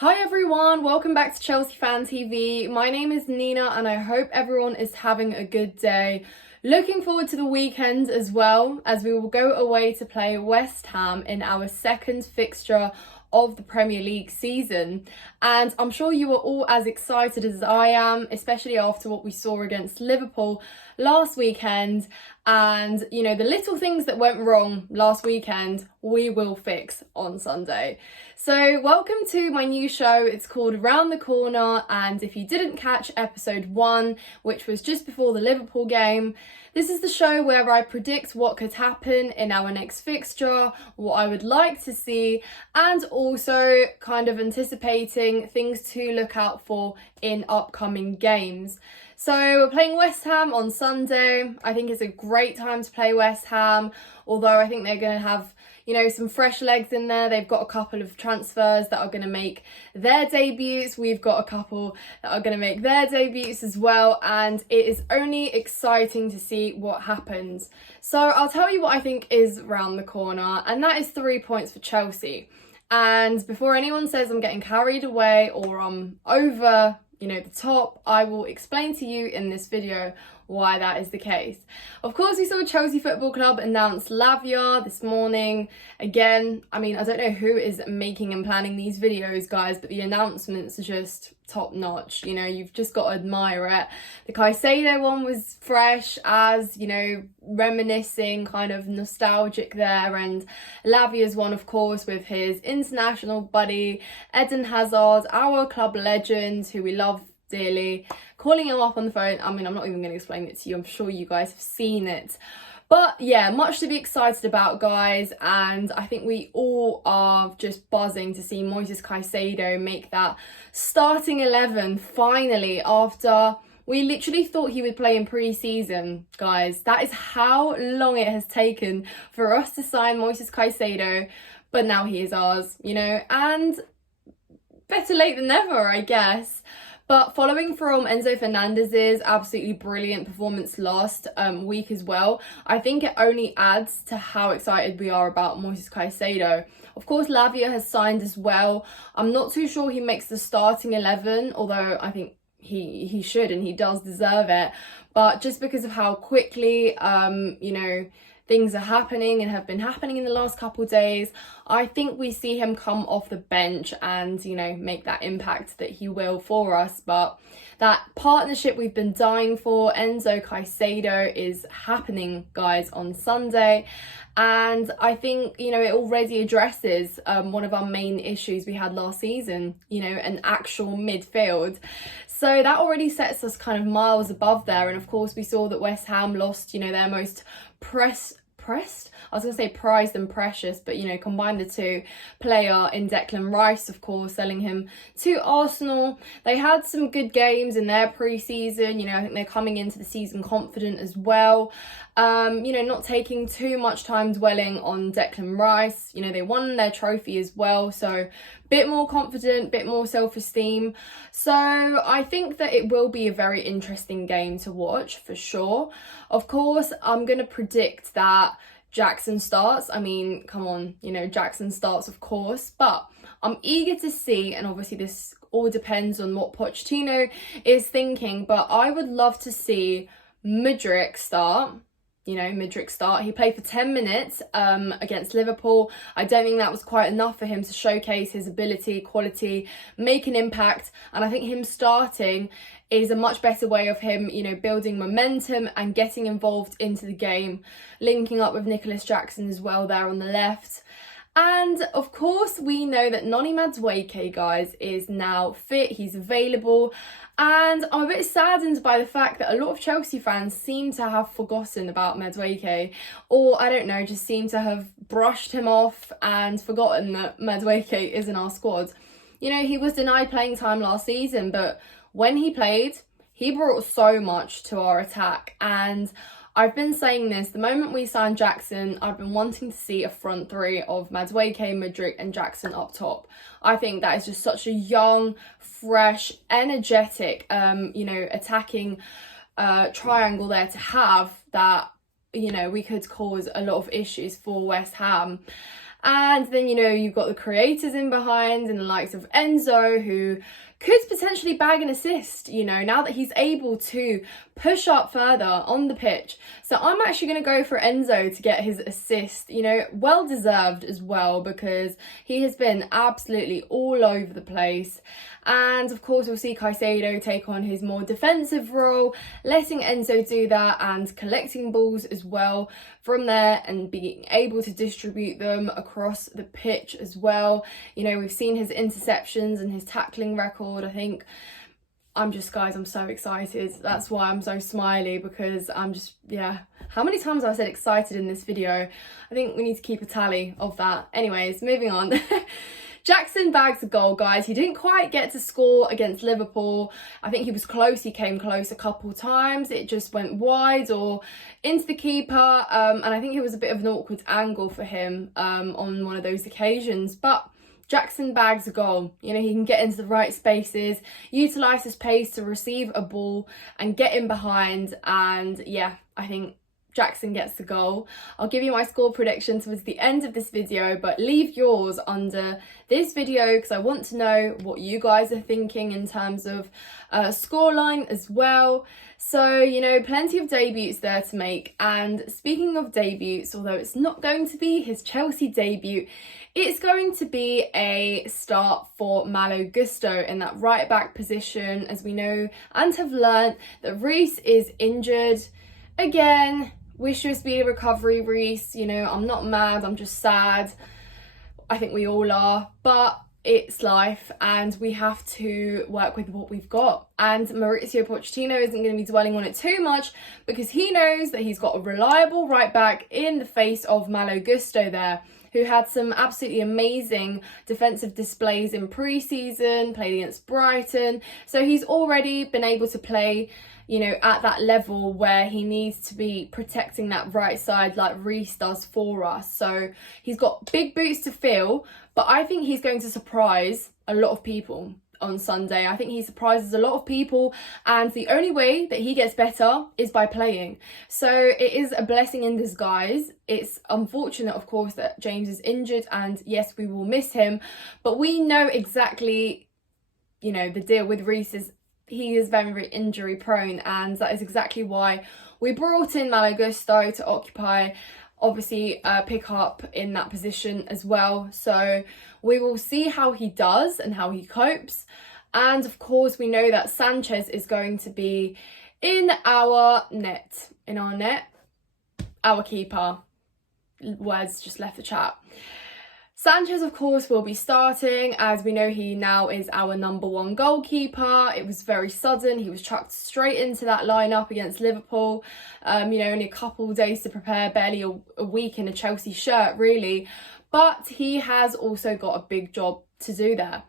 Hi everyone, welcome back to Chelsea Fan TV. My name is Nina and I hope everyone is having a good day. Looking forward to the weekend as well, as we will go away to play West Ham in our second fixture of the Premier League season, and I'm sure you are all as excited as I am, especially after what we saw against Liverpool last weekend. And you know, the little things that went wrong last weekend we will fix on Sunday. So welcome to my new show. It's called Round the Corner, and if you didn't catch episode 1, which was just before the Liverpool game, this is the show where I predict what could happen in our next fixture, what I would like to see, and also kind of anticipating things to look out for in upcoming games. So we're playing West Ham on Sunday. I think it's a great time to play West Ham, although I think they're going to have, you know, some fresh legs in there. They've got a couple of transfers that are going to make their debuts. We've got a couple that are going to make their debuts as well. And it is only exciting to see what happens. So I'll tell you what I think is round the corner, and that is 3 points for Chelsea. And before anyone says I'm getting carried away or I'm over, the top, I will explain to you in this video why that is the case. Of course, we saw Chelsea Football Club announce Lavia this morning. Again, I don't know who is making and planning these videos, guys, but the announcements are just top notch. You've just got to admire it. The Caicedo one was fresh, as, reminiscing, kind of nostalgic there. And Lavia's one, of course, with his international buddy, Eden Hazard, our club legend, who we love dearly, calling him up on the phone. I'm not even going to explain it to you. I'm sure you guys have seen it. But yeah, much to be excited about, guys, and I think we all are just buzzing to see Moises Caicedo make that starting 11 finally, after we literally thought he would play in pre-season, guys. That is how long it has taken for us to sign Moises Caicedo, but now he is ours, and better late than never, I guess. But following from Enzo Fernandez's absolutely brilliant performance last week as well, I think it only adds to how excited we are about Moises Caicedo. Of course, Lavia has signed as well. I'm not too sure he makes the starting 11, although I think he should and he does deserve it. But just because of how quickly, things are happening and have been happening in the last couple of days, I think we see him come off the bench and, make that impact that he will for us. But that partnership we've been dying for, Enzo Caicedo, is happening, guys, on Sunday. And I think, it already addresses one of our main issues we had last season, an actual midfield. So that already sets us kind of miles above there. And of course, we saw that West Ham lost, their most prized and precious, but combine the two, player in Declan Rice, of course, selling him to Arsenal. They had some good games in their pre-season. I think they're coming into the season confident as well. Not taking too much time dwelling on Declan Rice. They won their trophy as well, so bit more confident, bit more self-esteem. So I think that it will be a very interesting game to watch for sure. Of course, I'm going to predict that Jackson starts. Come on, Jackson starts, of course, but I'm eager to see, and obviously this all depends on what Pochettino is thinking, but I would love to see Mudryk start. He played for 10 minutes against Liverpool. I don't think that was quite enough for him to showcase his ability, quality, make an impact. And I think him starting is a much better way of him, building momentum and getting involved into the game, linking up with Nicholas Jackson as well there on the left. And of course, we know that Noni Madueke, guys, is now fit. He's available. And I'm a bit saddened by the fact that a lot of Chelsea fans seem to have forgotten about Madueke, or I don't know, just seem to have brushed him off and forgotten that Madueke is in our squad. He was denied playing time last season, but when he played, he brought so much to our attack. And I've been saying this, the moment we signed Jackson, I've been wanting to see a front three of Madueke, Mudryk and Jackson up top. I think that is just such a young, fresh, energetic, attacking triangle there to have that, we could cause a lot of issues for West Ham. And then, you know, you've got the creators in behind and the likes of Enzo, who could potentially bag an assist, you know, now that he's able to push up further on the pitch. So I'm actually going to go for Enzo to get his assist, you know, well deserved as well, because he has been absolutely all over the place. And of course, we'll see Caicedo take on his more defensive role, letting Enzo do that and collecting balls as well from there and being able to distribute them across the pitch as well. You know, we've seen his interceptions and his tackling record. I think I'm so excited. That's why I'm so smiley, because I'm just, yeah. How many times have I said excited in this video? I think we need to keep a tally of that. Anyways, moving on. Jackson bags a goal, guys. He didn't quite get to score against Liverpool. I think he was close. He came close a couple times. It just went wide or into the keeper. And I think it was a bit of an awkward angle for him on one of those occasions. But Jackson bags a goal. You know, he can get into the right spaces, utilise his pace to receive a ball and get in behind. And yeah, I think Jackson gets the goal. I'll give you my score prediction towards the end of this video, but leave yours under this video because I want to know what you guys are thinking in terms of scoreline as well. So, you know, plenty of debuts there to make. And speaking of debuts, although it's not going to be his Chelsea debut, it's going to be a start for Malo Gusto in that right back position, as we know and have learnt that Reece is injured again. Wish you a speedy recovery, Reece. You know, I'm not mad, I'm just sad. I think we all are, but it's life and we have to work with what we've got. And Mauricio Pochettino isn't going to be dwelling on it too much because he knows that he's got a reliable right back in the face of Malo Gusto there, who had some absolutely amazing defensive displays in pre-season, played against Brighton. So he's already been able to play, you know, at that level where he needs to be protecting that right side like Reece does for us. So he's got big boots to fill, but I think he's going to surprise a lot of people on Sunday. I think he surprises a lot of people, and the only way that he gets better is by playing. So it is a blessing in disguise. It's unfortunate, of course, that James is injured, and yes, we will miss him, but we know exactly, you know, the deal with Reece is he is very, very injury prone, and that is exactly why we brought in Malo Gusto to occupy, obviously pick up in that position as well. So we will see how he does and how he copes. And of course, we know that Sanchez is going to be in our net, our keeper. Words just left the chat. Sanchez, of course, will be starting, as we know he now is our #1 goalkeeper. It was very sudden. He was chucked straight into that lineup against Liverpool. You know, only a couple of days to prepare, barely a week in a Chelsea shirt, really. But he has also got a big job to do there.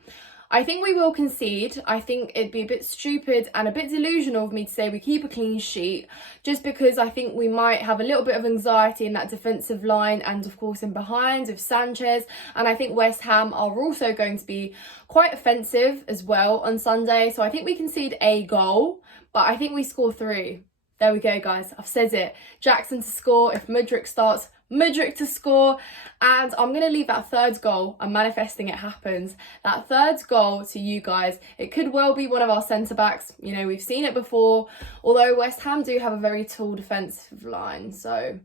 I think we will concede. I think it'd be a bit stupid and a bit delusional of me to say we keep a clean sheet, just because I think we might have a little bit of anxiety in that defensive line and of course in behind with Sanchez. And I think West Ham are also going to be quite offensive as well on Sunday. So I think we concede a goal, but I think we score 3. There we go, guys. I've said it. Jackson to score. If Mudryk starts, Mudryk to score. And I'm going to leave that third goal. I'm manifesting it happens. That third goal to you guys. It could well be one of our centre-backs. You know, we've seen it before. Although West Ham do have a very tall defensive line. So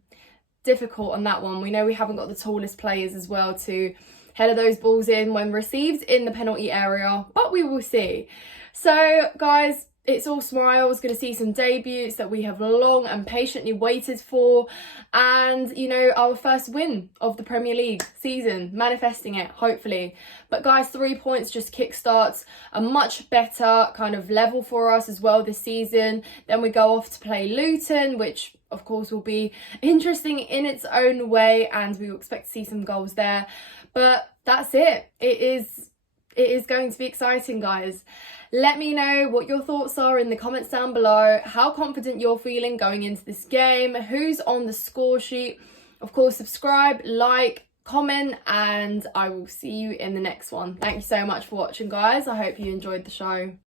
difficult on that one. We know we haven't got the tallest players as well to header those balls in when received in the penalty area. But we will see. So, guys, it's all smiles. Going to see some debuts that we have long and patiently waited for, and you know, our first win of the Premier League season, manifesting it hopefully. But guys, 3 points just kickstarts a much better kind of level for us as well this season. Then we go off to play Luton, which of course will be interesting in its own way, and we will expect to see some goals there. But that's it. It is going to be exciting, guys. Let me know what your thoughts are in the comments down below, how confident you're feeling going into this game, who's on the score sheet. Of course, subscribe, like, comment, and I will see you in the next one. Thank you so much for watching, guys. I hope you enjoyed the show.